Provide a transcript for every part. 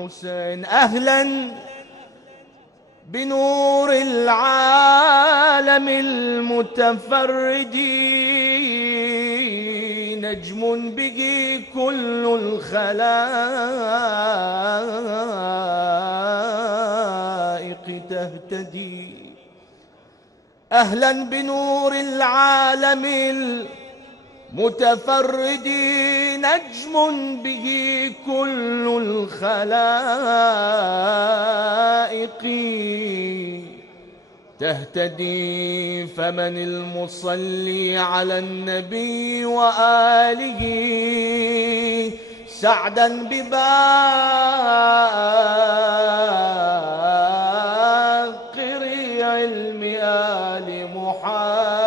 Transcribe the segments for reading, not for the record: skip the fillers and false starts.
حسين أهلا بنور العالم المتفرد، نجم به كل الخلائق تهتدي. أهلا بنور العالم المتفرد، نجم به كل الخلائق تهتدي. فمن المصلي على النبي وآله سعدا بباقر علم آل محمد.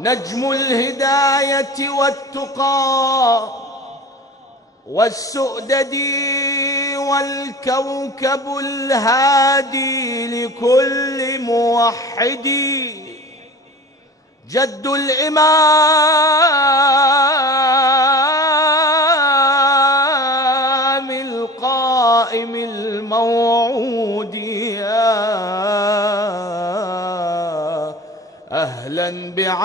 نجم الهداية والتقى والسؤدد، والكوكب الهادي لكل موحد، جد الإمام القائم الموعود. أهلا بعاشري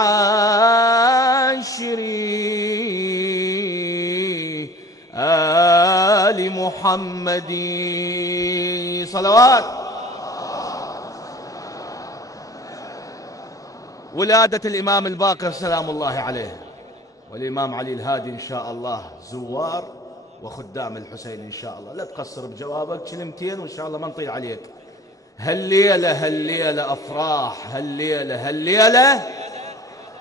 آل محمد صلوات. ولادة الإمام الباقر سلام الله عليه والإمام علي الهادي إن شاء الله زوار وخدام الحسين إن شاء الله. لا تقصر بجوابك، كلمتين وإن شاء الله ما نطيل عليك. هالليلة هالليلة أفراح، هالليلة هالليلة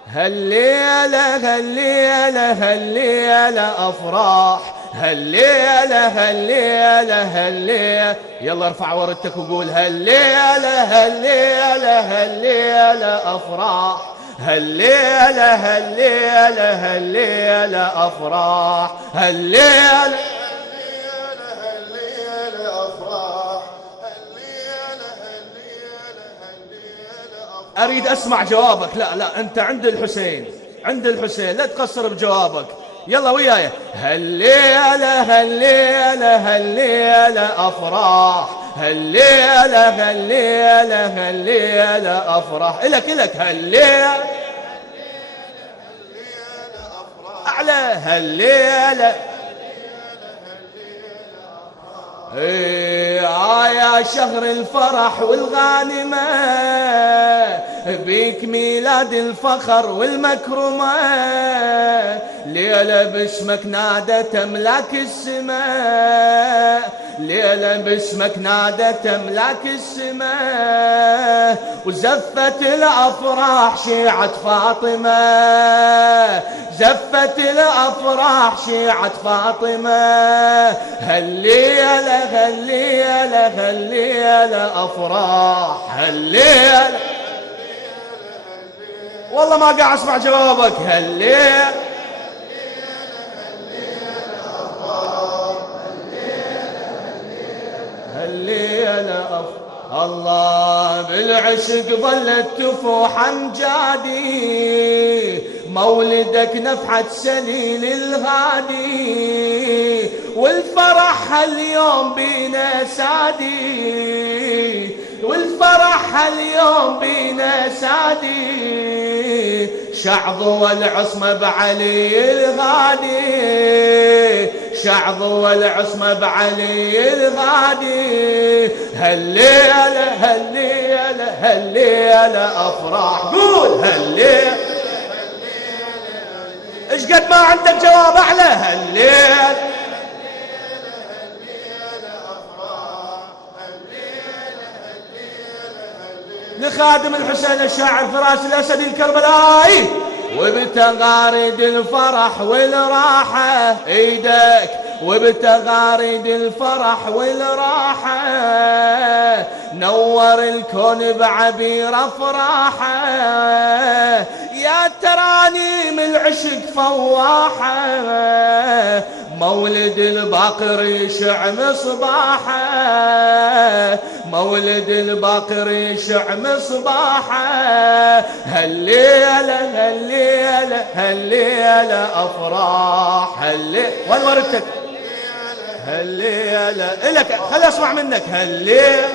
هالليلة هالليلة هالليلة أفراح، هالليلة هالليلة هالليلة. يلا ارفع وردتك وقول هالليلة هالليلة هالليلة أفراح، هالليلة هالليلة هالليلة أفراح، هالليلة أريد أسمع جوابك. لا لا، أنت عند الحسين، عند الحسين، لا تقصر بجوابك. يلا وياي هالليلة هالليلة هالليلة أفراح، هالليلة هالليلة هالليلة أفراح. إلك هالليلة أعلى، هالليلة يا شهر الفرح والغانمة، بيك ميلاد الفخر والمكرمة، ليلة باسمك نادت أملاك السماء، ليلة باسمك نادت أملاك السماء، وزفت الأفراح شيعة فاطمة، زفت الأفراح شيعة فاطمة. هالليلة هالليلة هالليلة أفراح، هالليلة والله ما قاعد أسمع جوابك. هالليلة هالليلة أفراح. الله بالعشق ظلت تفوح أمجادي، مولدك نفحة سليل الغادي، والفرح اليوم بينا سادي، والفرح اليوم بينا سادي، شعظ والعصمة بعلي الغادي، شعظ والعصمة بعلي الغادي. هالليلة هالليلة هالليلة أفراح، قول هالليلة. إيش قد ما عندك جواب أعلى. هالليلة لخادم الحسين الشاعر فراس الأسد الكربلائي، وبتغارد الفرح والراحة ايدك، وبتغارد الفرح والراحة، نور الكون بعبير افراحه، يا ترانيم العشق فواحه، مولد الباقر يشع مصباحه، مولد الباقر يشع مصباحه. هالليلة هالليلة هالليلة أفراح هالليلة. وين وردتك؟ هالليلة إلك خلي أسمع منك. هالليلة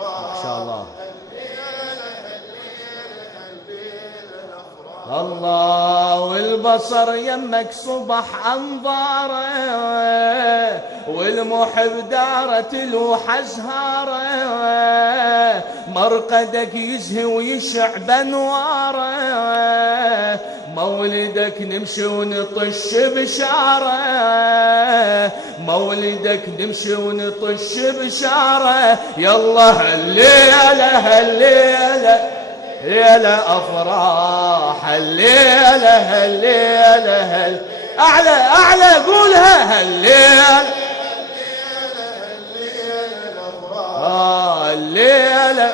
ما شاء الله. الله والبصر يمك صبح أنظاره، والمحب دارت لوح أزهاره، مرقدك يزهي ويشع بنواره، مولدك نمشي ونطش بشاره، مولدك نمشي ونطش بشاره. يلا هالليلة هالليلة ليلة أفراح. هالليلة هالليلة أعلى أعلى قولها. هالليلة الليلة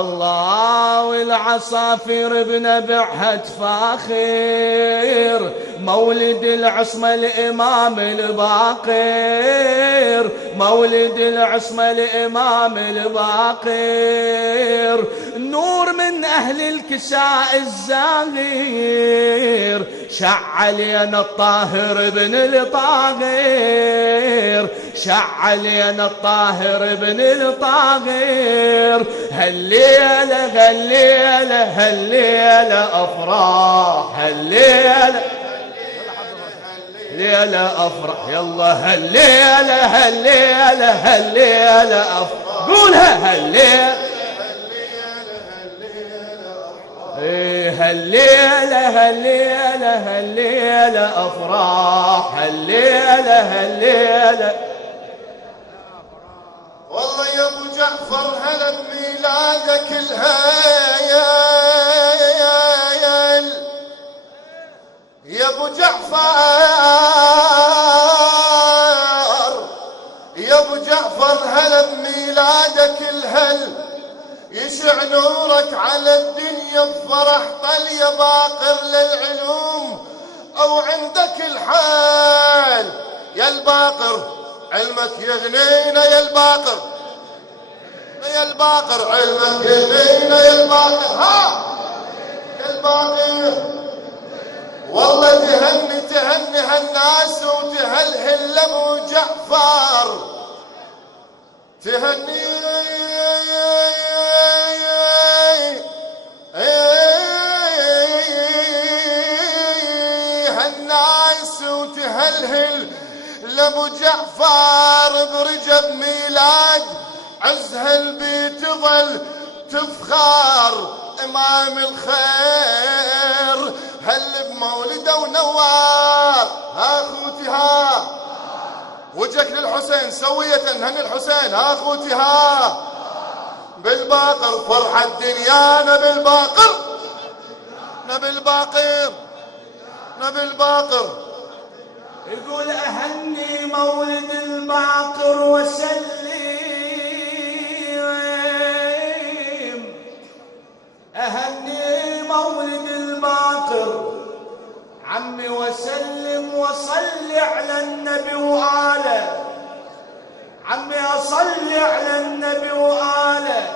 الله والعصافير بنبعها تفاخر، مولد العصمة الإمام الباقر، مولد العصمة الإمام الباقر، نور من أهل الكساء الزاهر، شعلينا الطاهر بن الطاهر، شعلينا الطاهر بن الطاهر. هالليلة هالليلة هالليلة أفراح. هالليلة ليلة أفرح. يلا هالليلة هالليلة هالليلة أفرح. قولها. هالليلة هالليلة هالليلة هالليلة أفراح. هالليلة هالليلة. والله يا ابو جعفر هلا بميلادك الهيل، يا ابو جعفر، يا ابو جعفر هلا بميلادك الهل، يشع نورك على الدنيا بفرح. طل يا باقر للعلوم او عندك الحال. يا الباقر علمك يغنينا، يا الباقر يا الباقر علمك يغنينا، يا الباقر ها يا الباقر. والله تهني هالناس وتهلهل ابو جعفر، تهني هالناس وتهلهل لابو جعفر برجب ميلاد عزها البيت ظل تفخر. امام الخير هل بمولده ونوار. ها اخوتي ها وجهك للحسين سوية. هني الحسين. ها اخوتي ها بالباقر فرحة دنيانا بالباقر، نبي الباقر نبي الباقر. يقول أهني مولد الباقر وسلم، أهني مولد الباقر عمي وسلم، وصلي على النبي وآله، عمي أصلي على النبي وآله،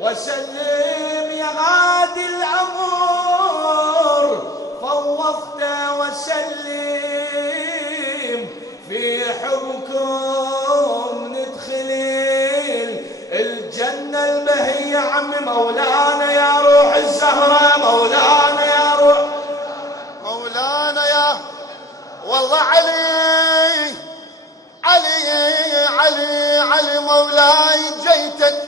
وسلم يا غادي الأمور فوضته وسلم، في حبكم ندخل الجنة البهية. عمي مولانا يا روح الزهرة، مولانا يا روح، مولانا يا والله علي علي علي علي مولاي جيتك.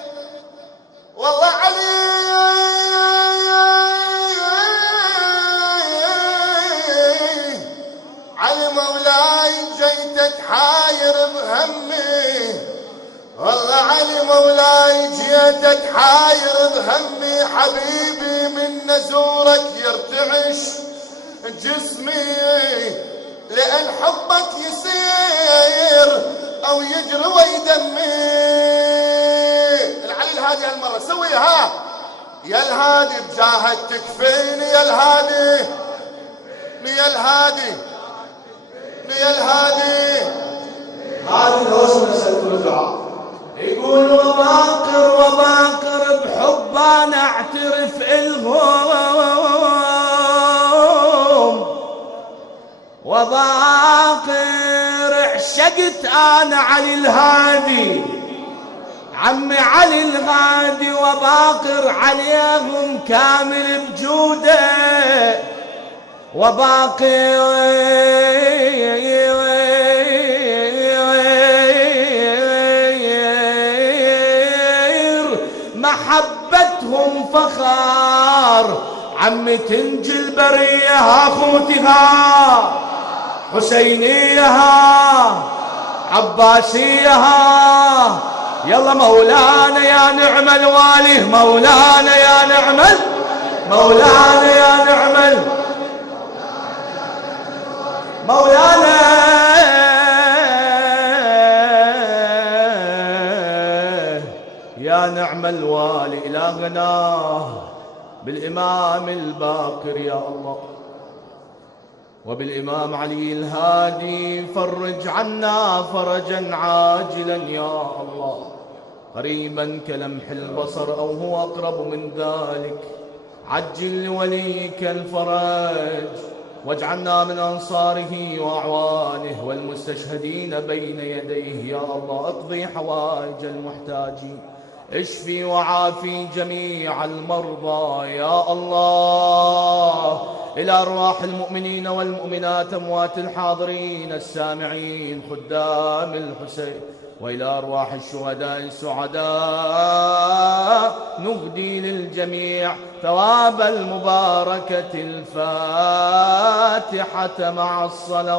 والله علي علي مولاي جيتك حاير بهمي. والله علي مولاي جيتك حاير بهمي. حبيبي من نزورك يرتعش جسمي، لأن حبك يسير أو يجري ويدمي. العلي الهادي هالمرة سوي ها يا الهادي بجاهك تكفيني، يا الهادي يا الهادي يا الهادي هذه الهوس مسألة الدعاء. يقول وباقر وباقر بحب انا اعترف الهم، وباقر عشقت انا علي الهادي عمي علي الغادي، وباقر عليهم كامل بجوده، وباقر محبتهم فخار، عمي تنجي البرية اخوتها حسينيها عباسيها. يلا مولانا يا نعم الوالي، مولانا يا نعم، مولانا يا نعم، مولانا يا نعم الوالي. إلهنا بالإمام الباقر يا الله، وبالإمام علي الهادي فرج عنا فرجا عاجلا يا الله، قريبا كلمح البصر أو هو أقرب من ذلك. عجل لوليك الفرج، واجعلنا من أنصاره وأعوانه والمستشهدين بين يديه يا الله. اقضي حوائج المحتاجين، اشفي وعافي جميع المرضى يا الله. إلى أرواح المؤمنين والمؤمنات أموات الحاضرين السامعين خدام الحسين، وإلى أرواح الشهداء السعداء نهدي للجميع ثواب المباركة الفاتحة مع الصلوات.